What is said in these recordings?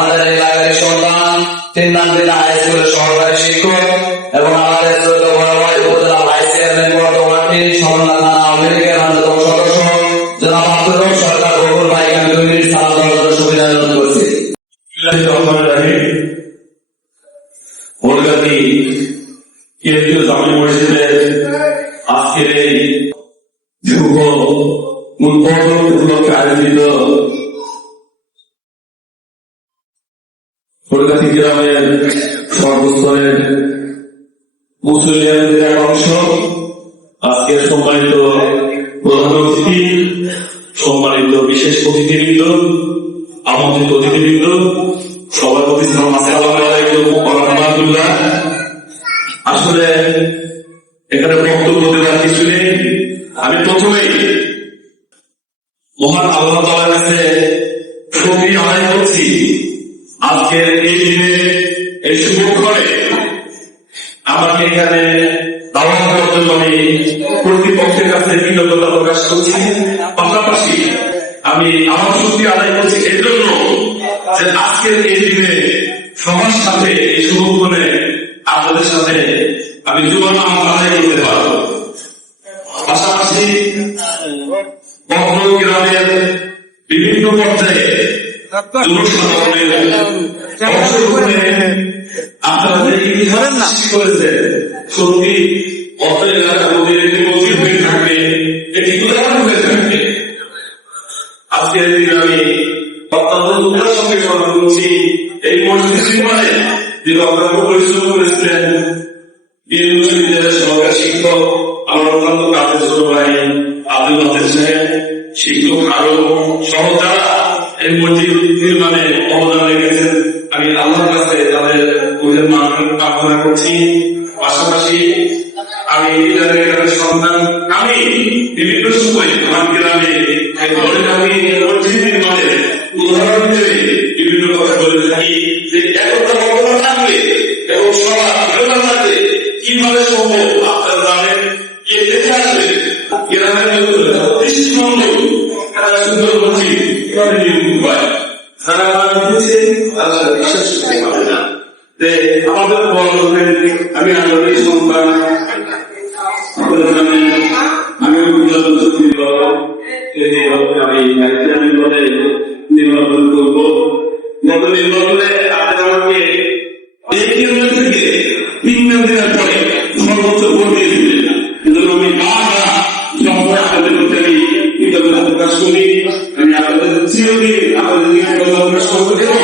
আমাদের এলাকার সন্তান 3 নাম দিন হাই স্কুলের সহকারী শিক্ষক এবং আমাদের উপজেলা ভাইস চেয়ারম্যান বর্তমানে সমন্বয় থানা আওয়ামী লীগের অন্যতম সদস্য জনাব আব্দুর রব সরকার বকুল ভাইকে আমি 2 মিনিট সালাম দেওয়ার সুবিধা প্রদান করছি। কলকাতা কেন্দ্রীয় জামি মসজিদের আজকের এই শুভ উদ্বোধন উপলক্ষে আয়োজিত কলকাতা গ্রামের সর্বস্তরের মুসলিমদের এক অংশ, আজকের সম্মানিত প্রধান অতিথি, সম্মানিত বিশেষ অতিথিবৃন্দ, আমন্ত্রিত অতিথিবৃন্দ, সবার প্রতি আসসালামু আলাইকুম ওয়া রাহমাতুল্লাহ। আসলে এখানে বক্তব্য দেওয়ার কিছু নেই। আমি প্রথমেই মহান আল্লাহ তাআলার কাছে শুকরিয়া আদায় করছি, আজকের এই দিনে এই শুভক্ষণে আমাকে এখানে দাওয়াত দেওয়ার জন্য আমি কর্তৃপক্ষের কাছে কৃতজ্ঞতা প্রকাশ করছি। পাশাপাশি আমি আমার শুকরিয়া আদায় করছি এর জন্য যে আজকের এই দিনে সবার সাথে এই শুভক্ষণে আপনাদের সাথে আমি জীবন আমার আদায় করতে পারবো। পাশাপাশি গ্রামের বিভিন্ন পর্যায়ে আপনারা যে ইতিহাস করেছেন, সত্যি অত এলাকার মধ্যে মসজিদ হয়ে থাকবে, এটি উদাহরণ হয়ে থাকবে। আজকের দিন আমি অত্যন্ত দুঃখের সঙ্গে স্মরণ করছি এই মসজিদ নির্মাণে যে অত্যন্ত পরিশ্রম করেছিলেন বিশ্ববিদ্যালয়ের সহকারী শিক্ষক আমার অত্যন্ত কাজের ছোট ভাই আব্দুল নাসির সাহেব, শিক্ষক আরো সহ যারা এই মসজিদ নির্মাণে অবদান রেখেছেন, আমি আল্লাহর কাছে তাদের ওদের মানসিক প্রার্থনা করছি। পাশাপাশি আমি সন্তান, আমি বিভিন্ন সময় আমার গ্রামে আমি মসজিদ নির্মাণের উদাহরণ হিসেবে বিভিন্ন কথা বলে থাকি যে একতা কখনো থাকলে এবং সবার থাকলে কিভাবে সম্ভব আপনার গ্রামে কে দেখে আসবে, গ্রামের সুন্দর মসজিদ কিভাবে নির্মিত হয়, যারা বিশ্বাস করতে পারে না যে আমাদের বড় আমি আন্দোলনের সন্তান আমি নির্বাচন করবো। গত নির্বাচনে আপনি আমাকে এই কেন্দ্র থেকে 3 নাম দেওয়ার পরে সর্বোচ্চ ভোট দিয়েছিলেন, এজন্য আমি আপনাদের প্রতি আমি কৃতজ্ঞতা প্রকাশ করি। আমি আপনাদের চিরদিন আপনাদের কৃতজ্ঞতা প্রকাশ করবো এবং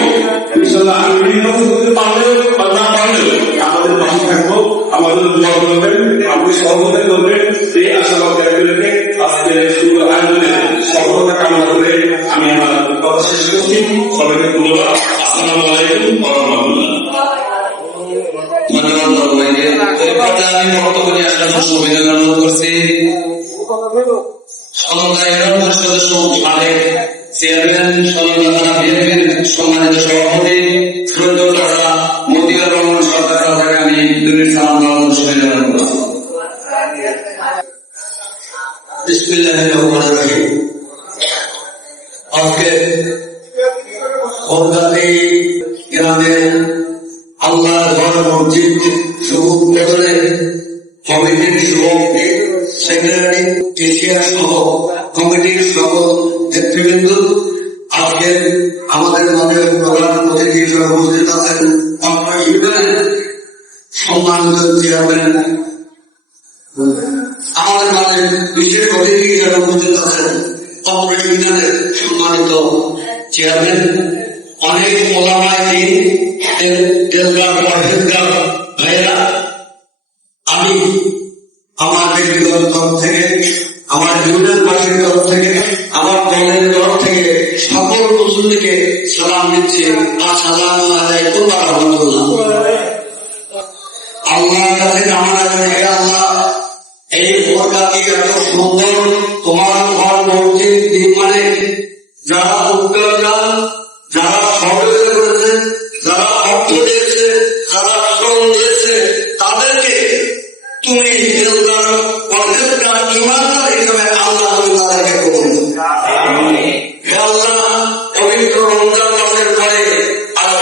ইনশাআল্লাহ আমি নির্বাচন করতে পারলেও বা না পারলেও আমাদের পাশে থাকবো, আমাদের দোয়া করবেন, আপনি সহযোগিতা করবেন। এই আশাবাদ রেখে আজকের শুরু আয়োজনে সফলতা কামনা করে আমি আমার কথা শেষ করছি। সবাইকে ধন্যবাদ। আসসালামু আলাইকুম ওয়া রাহমাতুল্লাহ। আমি বক্তব্য নিয়ে আসার জন্য সুবিধা অনুরোধ করছি সদস্য সাবেক চেয়ারম্যান সম্মানিত সভাপতি মতিউর রহমান সরকার, তাদেরকে আমি 2 মিনিট সালাম দেওয়ার সুবিধা অনুরোধ করছি। বিসমিল্লাহির রহমানির রহিম। আজকে কলকাতা গ্রামের আল্লাহ ঘর মসজিদ শুভ উদ্বোধনে কমিটির সভাপতি, সেক্রেটারি, কেশিয়ার সহ কমিটির সকল নেতৃবৃন্দ, আজকে আমাদের মাঝে প্রধান অতিথি হিসেবে উপস্থিত আছেন আপনার ইউনিয়নের সম্মানিত চেয়ারম্যান, আমাদের মাঝে বিশেষ অতিথি হিসেবে উপস্থিত আছেন আপনার ইউনিয়নের সম্মানিত চেয়ারম্যান, অনেক ওলামায়ে দ্বীন, তেলগাঁও পরহেজগাঁও ভাইয়েরা, আমি আমার ব্যক্তিগত তরফ থেকে, আমার ইউনিয়নবাসীর তরফ থেকে, আমার দলের তরফ থেকে সকল মুসলিমকে সালাম দিচ্ছি। আসসালামু আলাইকুম ওয়া রাহমাতুল্লাহ। আল্লাহর কাছে কামনা করি, হে আল্লাহ, এই ভোটটাকে এত সুন্দর তোমার ঘর মসজিদ নির্মাণে যারা উদ্যোগ যান, যারা সহযোগিতা করেছে, যারা অর্থ দিয়েছে, যারা শ্রম দিয়েছে, তাদেরকে তুমি ইমানদার হিসেবে আল্লাহ তাদেরকে করুন। হে আল্লাহ, পবিত্র রমজান মাসের পরে আজ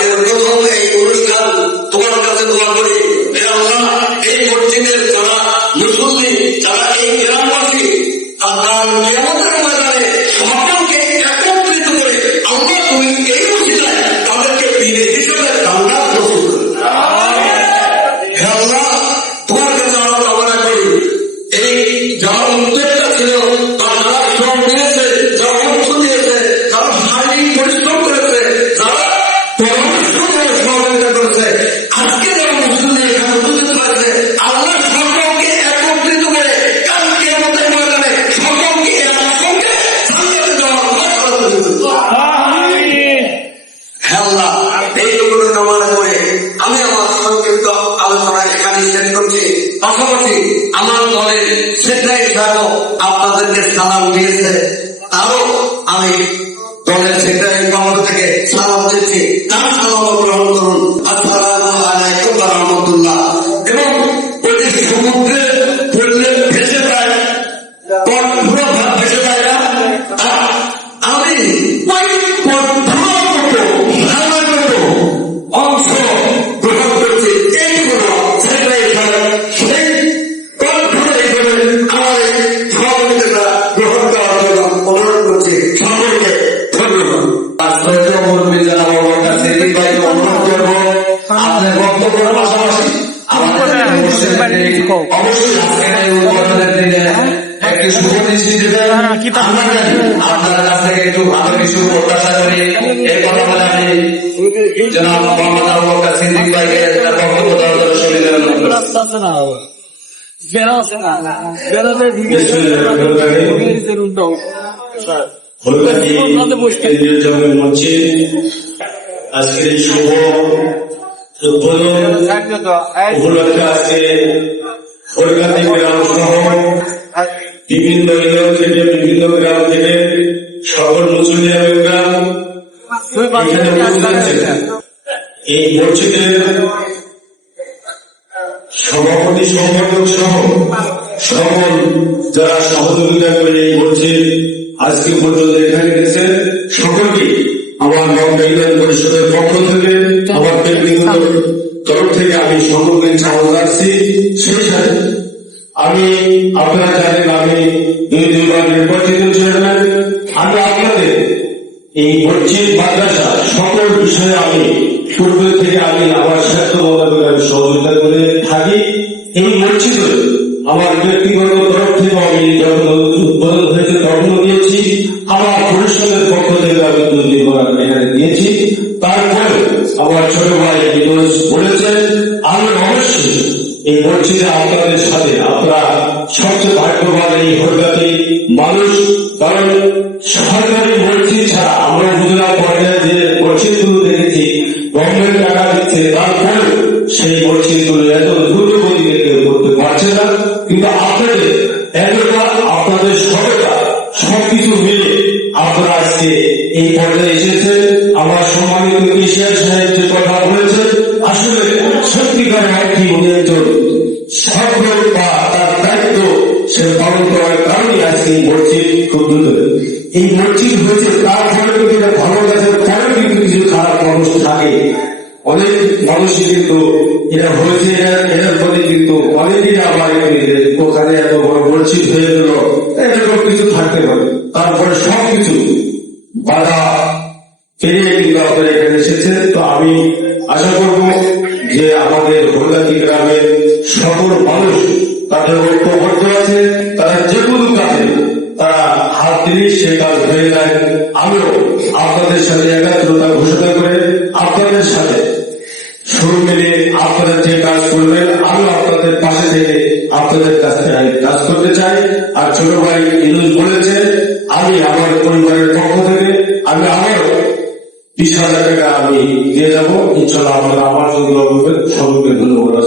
ইনশাআল্লাহ এইটুকু কামনা করে আমি আমার সংক্ষিপ্ত আলোচনা এখানে শেষ করছি। পাশাপাশি আমার দলের সেক্রেটারি সাহেব আপনাদেরকে সালাম দিয়েছে, তারও আমি দলের সেক্রেটারির পক্ষ থেকে সালাম দিচ্ছি, তার সালাম গ্রহণ করুন। আসসালামু আলাইকুম ওয়া রাহমাতুল্লাহ। এবং ওই যে সমুদ্রে পড়লে ভেসে যায়, পুরো ভেসে যায় না, আমি ওই অংশ গ্রহণ করছি। এইগুলো সেক্রেটারি সাহেব সেই আমার সহযোগিতা গ্রহণ করার জন্য অনুরোধ করছি। সকলকে ধন্যবাদ। আপনার বক্তব্যের পাশাপাশি অবশ্যই উদ্বোধনের দিনে একটি শুভদৃষ্টি দেবেন। আপনার কাছ থেকে একটু ভালো কিছু প্রত্যাশা করি। এই কথা বলে আমি জনাব মোহাম্মদ আবু বকর সিদ্দিক ভাইকে বক্তব্য দেওয়ার জন্য সুবিধা আজকের এই শুভ উপলক্ষে আজকে হরিকান্দি গ্রাম সহ বিভিন্ন ইউনিয়ন থেকে বিভিন্ন গ্রাম থেকে সকল মুসলিম গ্রাম এই মসজিদের সভাপতি সম্পাদক সহ সকল যারা সহযোগিতা করে এই মসজিদ আজকে পর্যন্ত এখানে গেছে সকলকে আমার নওগাঁ ইউনিয়ন পরিষদের পক্ষ থেকে আমার ব্যক্তিগত তরফ থেকে আমি সকলকে সাহায্য রাখছি। সেই সাথে আমি আপনারা জানেন আমি 2 নির্বাচিত চেয়ারম্যান। আমি আপনাদের এই মসজিদ মাদ্রাসা সকল বিষয়ে আমি পূর্বে থেকে আমি আমার স্বাস্থ্য মন্ত্রণালয়ের সহযোগিতা করে থাকি। এই মসজিদে আমার ব্যক্তিগত তরফ থেকে আমি যখন উদ্বোধন হয়েছে তখন দিয়েছি, আমার পরিষদের পক্ষ থেকে আমি 2 এখানে দিয়েছি। তারপরে আমার ছোট ভাই বিনোদ বলেছেন আমি অবশ্যই এই মসজিদে আপনাদের সাথে, আপনারা সবচেয়ে ভাগ্যবান এই হরিকান্দি মানুষ, কারণ সরকারি মসজিদ ছাড়া আমরা উপজেলা পর্যায়ে যে মসজিদগুলো দেখেছি গভর্নমেন্ট টাকা দিচ্ছে, তারপরে সেই মসজিদগুলো এত দ্রুত গতিতে কেউ করতে পারছে না। কিন্তু আপনাদের এতটা আপনাদের সরকার সবকিছু মিলে আপনারা আজকে এই পর্যায়ে এসেছেন। আমার সম্মানিত কেশিয়ার সাহেব যে কথা বলেছেন আসলে সত্যিকার একটি উনি একজন সভ্য বা তার দায়িত্ব সে পালন করার কারণে আজকে এই মসজিদ খুব দ্রুত এই মসজিদ হয়েছে। তার ফলে কিন্তু এটা ভালো কাজের পরে কিন্তু কিছু খারাপ মানুষ থাকে, অনেক মানুষই কিন্তু এটা হয়েছে এটার ফলে কিন্তু অনেকেই আবার ওখানে এত বড় মসজিদ হয়ে গেল এরকম কিছু থাকতে পারে। তারপরে সবকিছু বাধা পেরিয়ে কিন্তু আপনারা এখানে এসেছেন। তো আমি আশা করব যে আমাদের হরিকান্দি গ্রামের সকল মানুষ তাদের ঐক্যবদ্ধ আছে, তারা যে কোনো কাজে তারা হাত দিলেই সে কাজ হয়ে যায়। আমিও আপনাদের সাথে একাত্রতা ঘোষণা করে আপনাদের সাথে শুরু মিলে আপনারা যে কাজ করবেন আমিও আপনাদের পাশে থেকে আপনাদের কাছে কাজ করতে চাই। আর ছোট ভাই ইনুস বলেছে আমি আমার পরিবারের পক্ষ থেকে আমি আবারও 20,000 টাকা আমি দিয়ে যাবো। ইনশাল্লাহ আপনারা আমার জন্য সকলকে ধন্যবাদ।